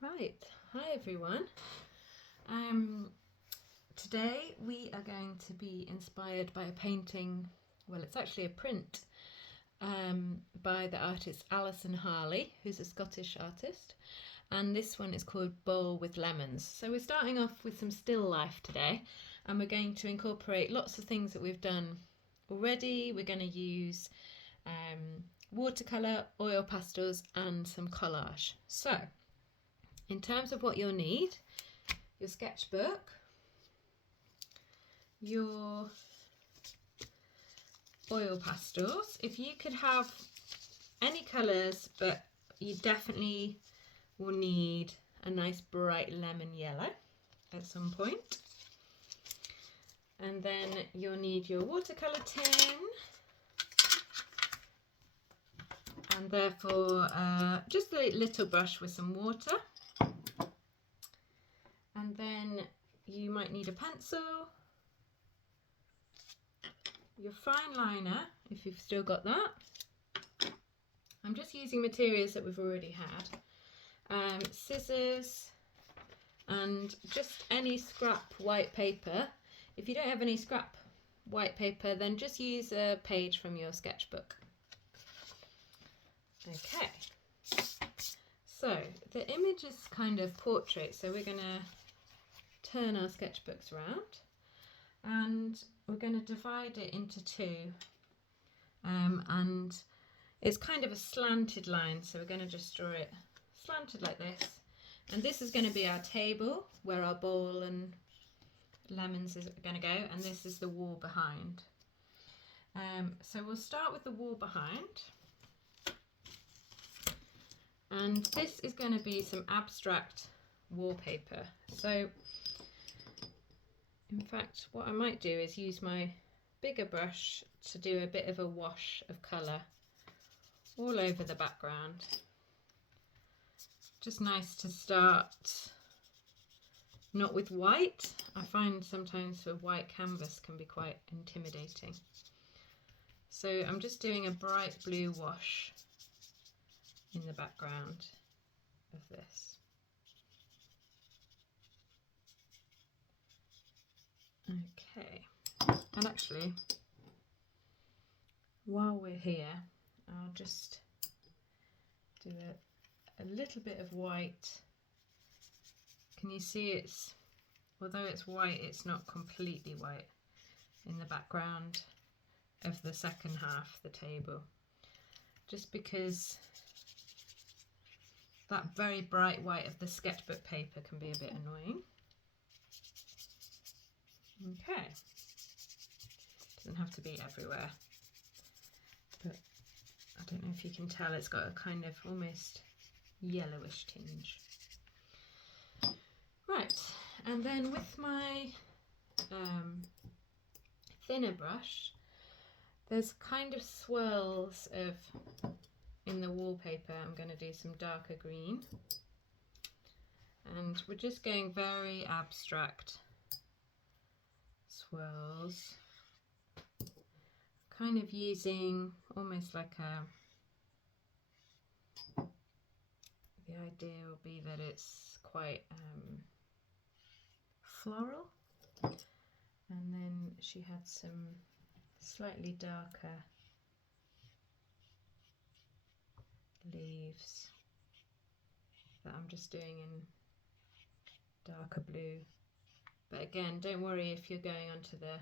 Right, hi everyone. Today we are going to be inspired by a painting, well it's actually a print by the artist Alison Harley, who's a Scottish artist, and this one is called Bowl with Lemons. So we're starting off with some still life today, and we're going to incorporate lots of things that we've done already. We're going to use watercolour, oil pastels and some collage. So in terms of what you'll need, your sketchbook, your oil pastels. If you could have any colours, but you definitely will need a nice bright lemon yellow at some point. And then you'll need your watercolour tin, and therefore just a little brush with some water. And then you might need a pencil, your fine liner, if you've still got that. I'm just using materials that we've already had. Scissors, and just any scrap white paper. If you don't have any scrap white paper, then just use a page from your sketchbook. Okay, so the image is kind of portrait, so we're going to turn our sketchbooks around and we're going to divide it into two, and it's kind of a slanted line, so we're going to just draw it slanted like this, and this is going to be our table where our bowl and lemons is going to go, and this is the wall behind. So we'll start with the wall behind, and this is going to be some abstract wallpaper. So in fact, what I might do is use my bigger brush to do a bit of a wash of colour all over the background. Just nice to start not with white. I find sometimes a white canvas can be quite intimidating. So I'm just doing a bright blue wash in the background of this. Okay, and actually, while we're here, I'll just do a little bit of white. Can you see it's, although it's white, it's not completely white in the background of the second half, the table, just because that very bright white of the sketchbook paper can be a bit annoying. Okay, doesn't have to be everywhere, but I don't know if you can tell, it's got a kind of almost yellowish tinge. Right, and then with my thinner brush, there's kind of swirls of, in the wallpaper, I'm going to do some darker green, and we're just going very abstract swirls, kind of using almost like the idea will be that it's quite floral, and then she had some slightly darker leaves that I'm just doing in darker blue. But again, don't worry if you're going onto the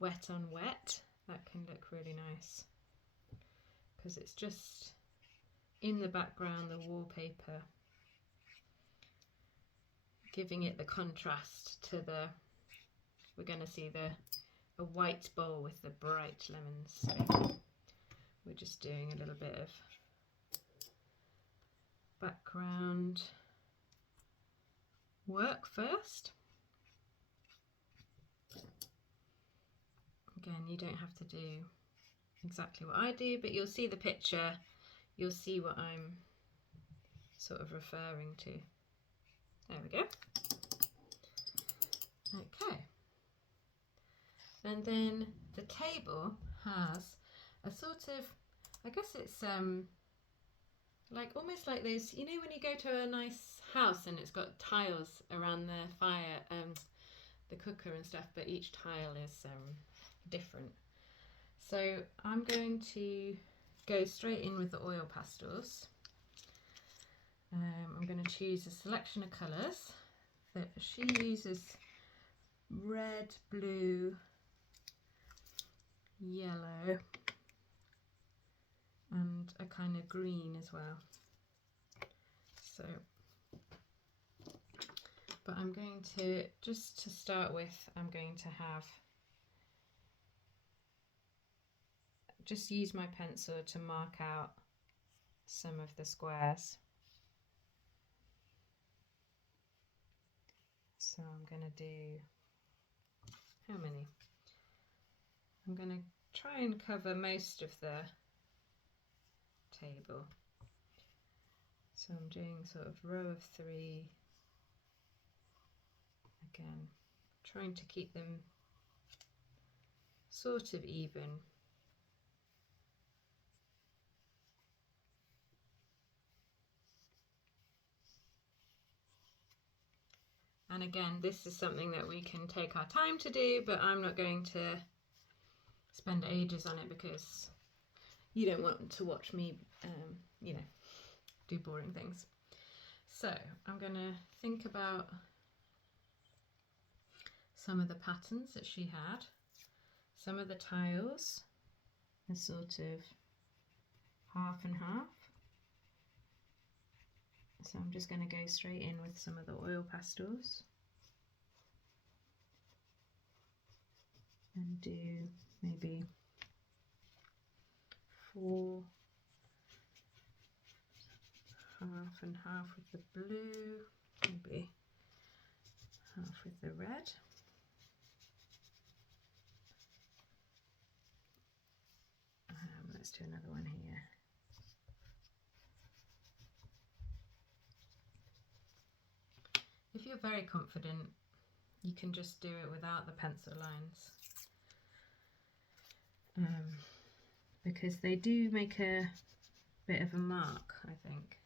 wet on wet, that can look really nice because it's just in the background, the wallpaper, giving it the contrast to the, we're going to see a white bowl with the bright lemons. So we're just doing a little bit of background work first. Again, you don't have to do exactly what I do, but you'll see the picture, you'll see what I'm sort of referring to. There we go. Okay. And then the table has a sort of, I guess it's like almost like those, you know, when you go to a nice house and it's got tiles around the fire, the cooker and stuff, but each tile is different. So I'm going to go straight in with the oil pastels. I'm going to choose a selection of colours that she uses: red, blue, yellow, and a kind of green as well. So, but I'm going to, just to start with, I'm going to just use my pencil to mark out some of the squares. So I'm going to do, how many? I'm going to try and cover most of the table. So I'm doing sort of row of 3, again, trying to keep them sort of even. And again, this is something that we can take our time to do, but I'm not going to spend ages on it because you don't want to watch me, you know, do boring things. So I'm going to think about some of the patterns that she had. Some of the tiles are sort of half and half. So I'm just going to go straight in with some of the oil pastels and do maybe 4 half and half with the blue, maybe half with the red. Let's do another one here. If you're very confident, you can just do it without the pencil lines, because they do make a bit of a mark, I think.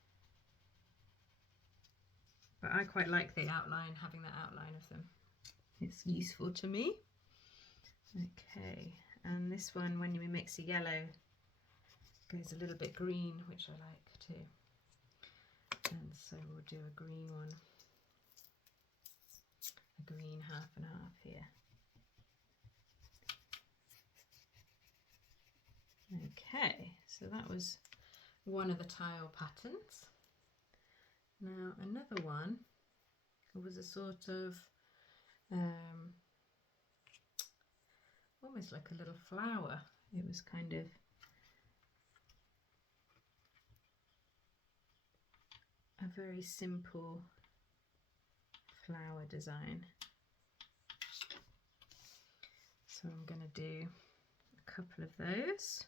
But I quite like the outline, having that outline of them. It's useful to me. Okay, and this one, when you mix a yellow, goes a little bit green, which I like too. And so we'll do a green one. A green half and half here. Okay, so that was one of the tile patterns. Now another one was a sort of almost like a little flower. It was kind of a very simple flower design. So I'm going to do a couple of those.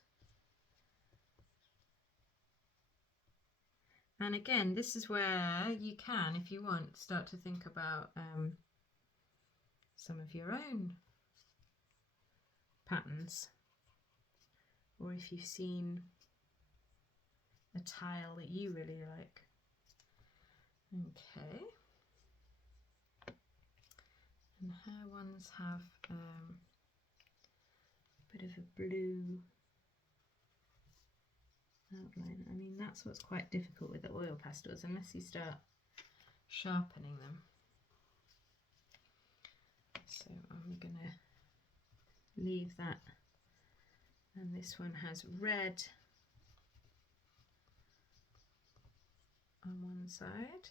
And again, this is where you can, if you want, start to think about some of your own patterns, or if you've seen a tile that you really like. Okay. And her ones have a bit of a blue outline. I mean, that's what's quite difficult with the oil pastels, unless you start sharpening them. So I'm going to leave that, and this one has red on one side,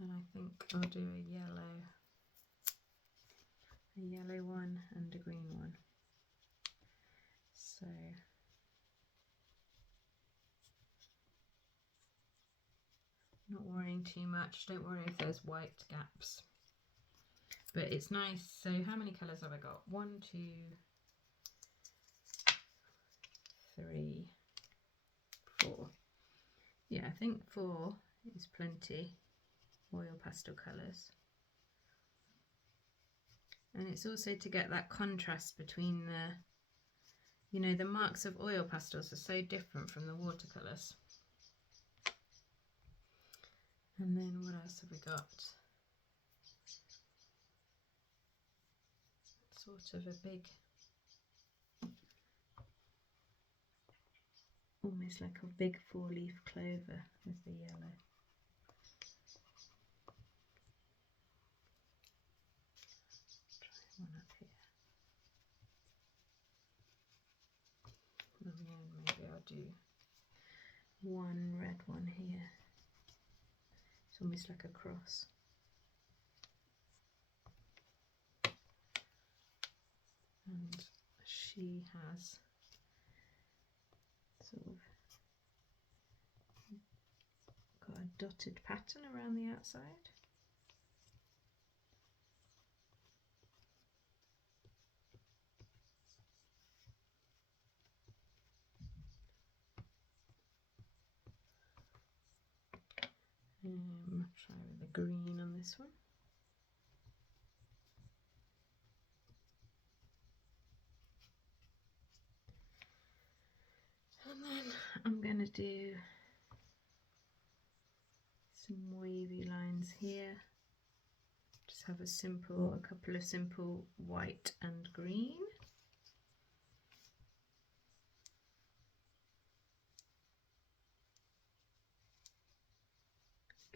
and I think I'll do a yellow one and a green one. So not worrying too much, don't worry if there's white gaps, but it's nice. So how many colours have I got? 1, 2, 3, 4. Yeah, I think 4 is plenty oil pastel colours. And it's also to get that contrast between the, you know, the marks of oil pastels are so different from the watercolours. And then what else have we got? Sort of a big, almost like a big 4-leaf clover with the yellow. Try one up here. And then maybe I'll do one red one here. It's almost like a cross. And she has sort of got a dotted pattern around the outside. Try with the green on this one. And then I'm going to do some wavy lines here. Just have a couple of simple white and green.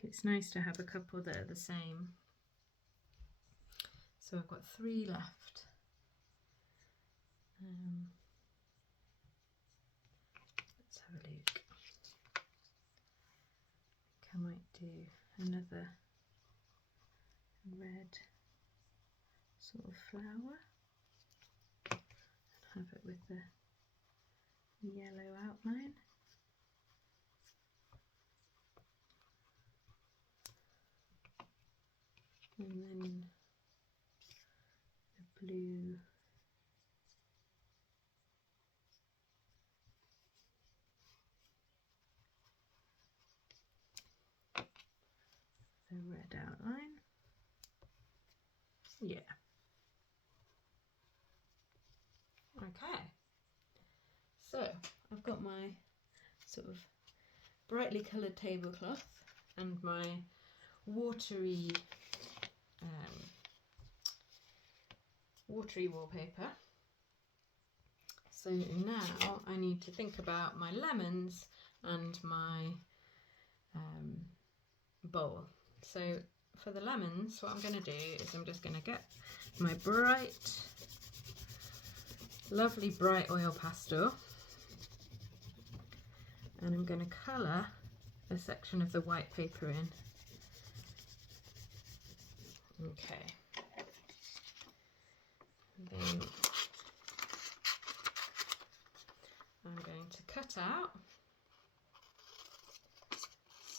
It's nice to have a couple that are the same. So I've got 3 left. Let's have a look. I might do another red sort of flower and have it with the yellow outline. And then the blue the red outline. Yeah. Okay. So I've got my sort of brightly coloured tablecloth and my watery wallpaper. So now I need to think about my lemons and my bowl. So for the lemons, what I'm going to do is I'm just going to get my lovely bright oil pastel, and I'm going to colour a section of the white paper in. Okay. Then I'm going to cut out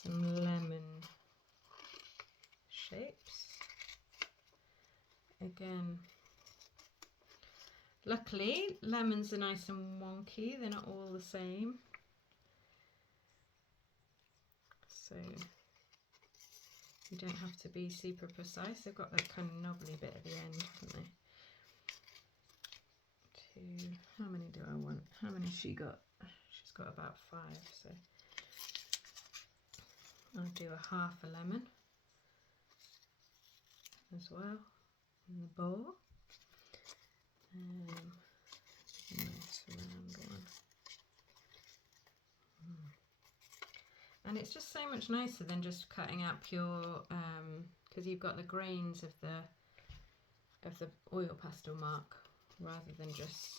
some lemon shapes. Again, luckily lemons are nice and wonky, they're not all the same. So you don't have to be super precise. They've got that kind of knobbly bit at the end, haven't they? How many do I want? How many has she got? She's got about 5, so I'll do a half a lemon as well in the bowl. Nice round one. And it's just so much nicer than just cutting out pure, because you've got the grains of the oil pastel mark, rather than just,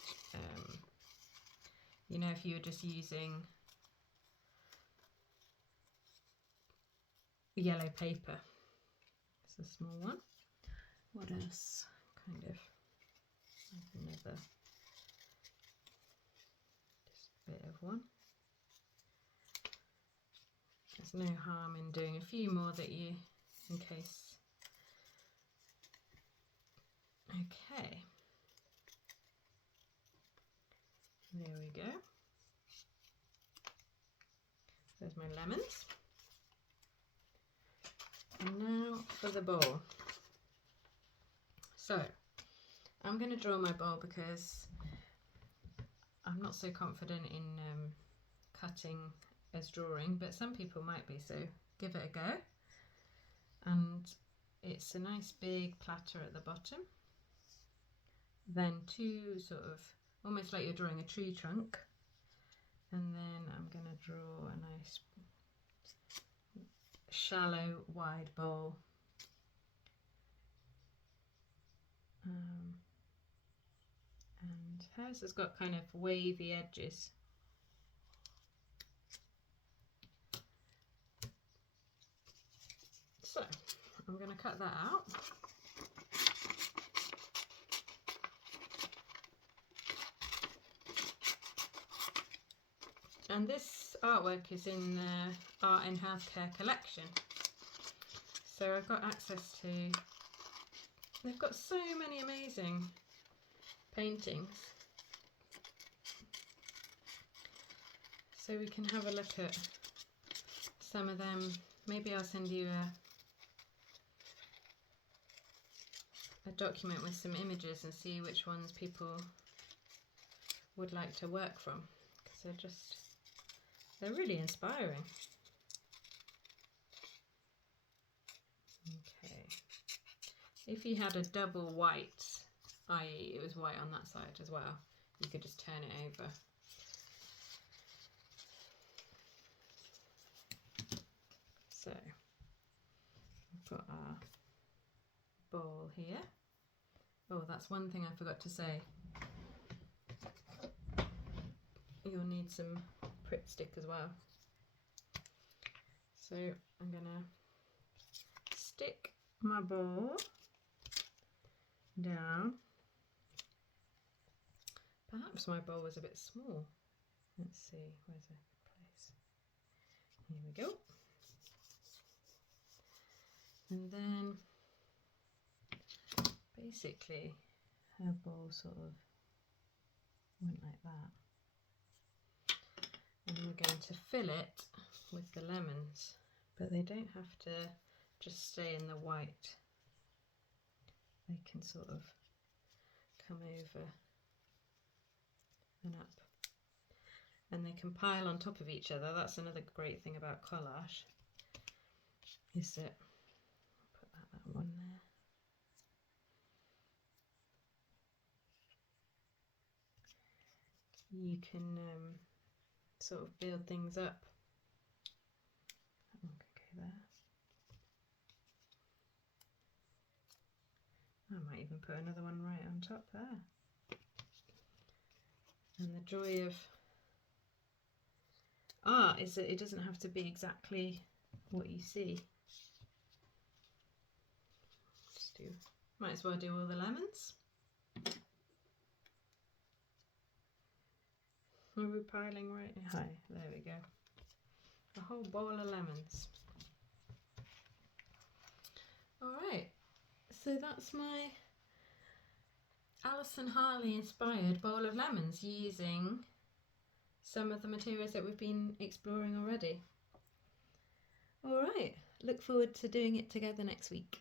you know, if you were just using yellow paper. It's a small one. What else? Kind of another, just a bit of one. There's no harm in doing a few more that you, in case. Okay. There we go. There's my lemons. And now for the bowl. So I'm going to draw my bowl because I'm not so confident in cutting as drawing, but some people might be, so give it a go. and it's a nice big platter at the bottom. Then two sort of, almost like you're drawing a tree trunk, and then I'm going to draw a nice shallow wide bowl. And hers has got kind of wavy edges. So I'm going to cut that out. And this artwork is in the Art in Healthcare collection. So I've got access to, they've got so many amazing paintings. So we can have a look at some of them. Maybe I'll send you a document with some images and see which ones people would like to work from, because they're really inspiring. Okay, if you had a double white, i.e. it was white on that side as well, you could just turn it over. So we've got our bowl here. Oh, that's one thing I forgot to say. You'll need some Pritt stick as well. So I'm gonna stick my bowl down. Perhaps my bowl was a bit small. Let's see, where's a good place? Here we go. And then basically her bowl sort of went like that. And we're going to fill it with the lemons, but they don't have to just stay in the white. They can sort of come over and up, and they can pile on top of each other. That's another great thing about collage, is that, put that one there. You can sort of build things up. That one could go there. I might even put another one right on top there. And the joy of art is that it doesn't have to be exactly what you see. Just might as well do all the lemons. Are we piling right high? There we go. A whole bowl of lemons. Alright, so that's my Alison Harley inspired bowl of lemons, using some of the materials that we've been exploring already. Alright, look forward to doing it together next week.